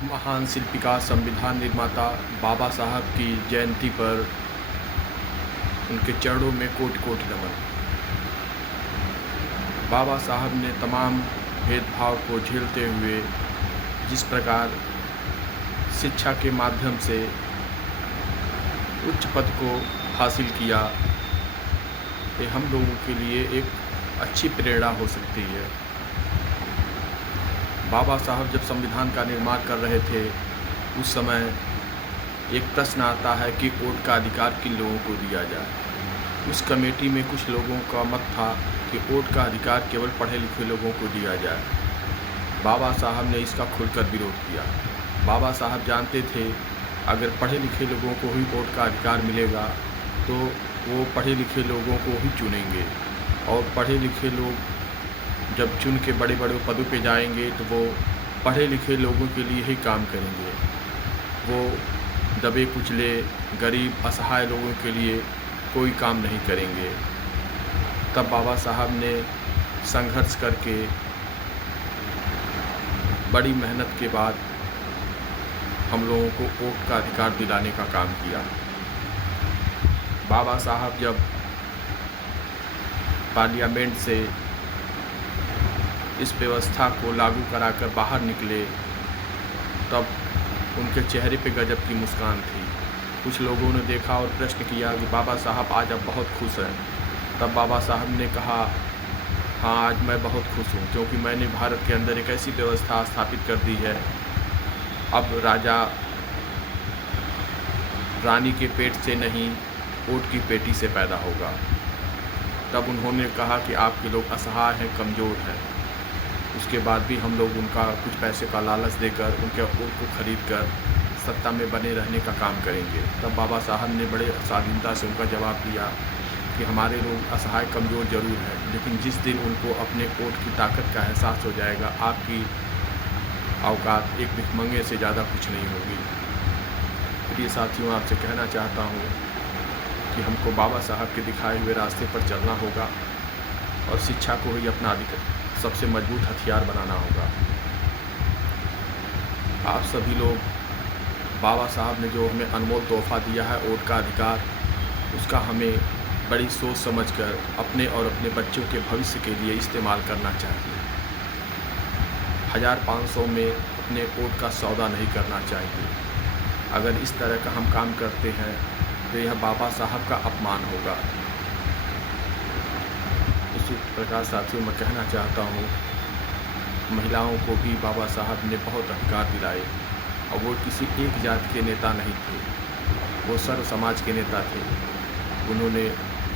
महान शिल्पिकार संविधान निर्माता बाबा साहब की जयंती पर उनके चरणों में कोटि कोटि नमन। बाबा साहब ने तमाम भेदभाव को झेलते हुए जिस प्रकार शिक्षा के माध्यम से उच्च पद को हासिल किया, ये हम लोगों के लिए एक अच्छी प्रेरणा हो सकती है। बाबा साहब जब संविधान का निर्माण कर रहे थे, उस समय एक प्रश्न आता है कि वोट का अधिकार किन लोगों को दिया जाए। उस कमेटी में कुछ लोगों का मत था कि वोट का अधिकार केवल पढ़े लिखे लोगों को दिया जाए। बाबा साहब ने इसका खुलकर विरोध किया। बाबा साहब जानते थे अगर पढ़े लिखे लोगों को ही वोट का अधिकार मिलेगा तो वो पढ़े लिखे लोगों को ही चुनेंगे, और पढ़े लिखे लोग जब चुन के बड़े बड़े पदों पे जाएंगे तो वो पढ़े लिखे लोगों के लिए ही काम करेंगे। वो दबे कुचले गरीब असहाय लोगों के लिए कोई काम नहीं करेंगे। तब बाबा साहब ने संघर्ष करके बड़ी मेहनत के बाद हम लोगों को वोट का अधिकार दिलाने का काम किया। बाबा साहब जब पार्लियामेंट से इस व्यवस्था को लागू कराकर बाहर निकले, तब उनके चेहरे पे गजब की मुस्कान थी। कुछ लोगों ने देखा और प्रश्न किया कि बाबा साहब आज आप बहुत खुश हैं। तब बाबा साहब ने कहा, हाँ आज मैं बहुत खुश हूँ, क्योंकि मैंने भारत के अंदर एक ऐसी व्यवस्था स्थापित कर दी है, अब राजा रानी के पेट से नहीं वोट की पेटी से पैदा होगा। तब उन्होंने कहा कि आपके लोग असहाय हैं, कमज़ोर हैं। उसके बाद भी हम लोग उनका कुछ पैसे का लालच देकर उनके वोट को खरीद कर सत्ता में बने रहने का काम करेंगे। तब बाबा साहब ने बड़े शालीनता से उनका जवाब दिया कि हमारे लोग असहाय कमज़ोर ज़रूर हैं, लेकिन जिस दिन उनको अपने वोट की ताकत का एहसास हो जाएगा, आपकी औकात एक भिखमंगे से ज़्यादा कुछ नहीं होगी। प्रिय साथियों, आपसे कहना चाहता हूँ कि हमको बाबा साहब के दिखाए हुए रास्ते पर चलना होगा और शिक्षा को ही अपना सबसे मजबूत हथियार बनाना होगा। आप सभी लोग, बाबा साहब ने जो हमें अनमोल तोहफ़ा दिया है वोट का अधिकार, उसका हमें बड़ी सोच समझकर अपने और अपने बच्चों के भविष्य के लिए इस्तेमाल करना चाहिए। 1500 में अपने वोट का सौदा नहीं करना चाहिए। अगर इस तरह का हम काम करते हैं तो यह बाबा साहब का अपमान होगा। इसी प्रकार साथियों, मैं कहना चाहता हूँ, महिलाओं को भी बाबा साहब ने बहुत अधिकार दिलाए, और वो किसी एक जाति के नेता नहीं थे, वो सर्व समाज के नेता थे। उन्होंने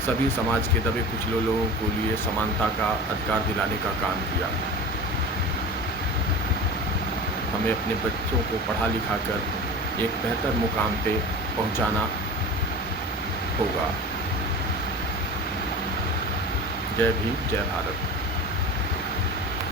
सभी समाज के दबे कुचले लोगों को लिए समानता का अधिकार दिलाने का काम किया। हमें अपने बच्चों को पढ़ा लिखा कर एक बेहतर मुकाम पे पहुंचाना होगा। जय भीम, जय भारत।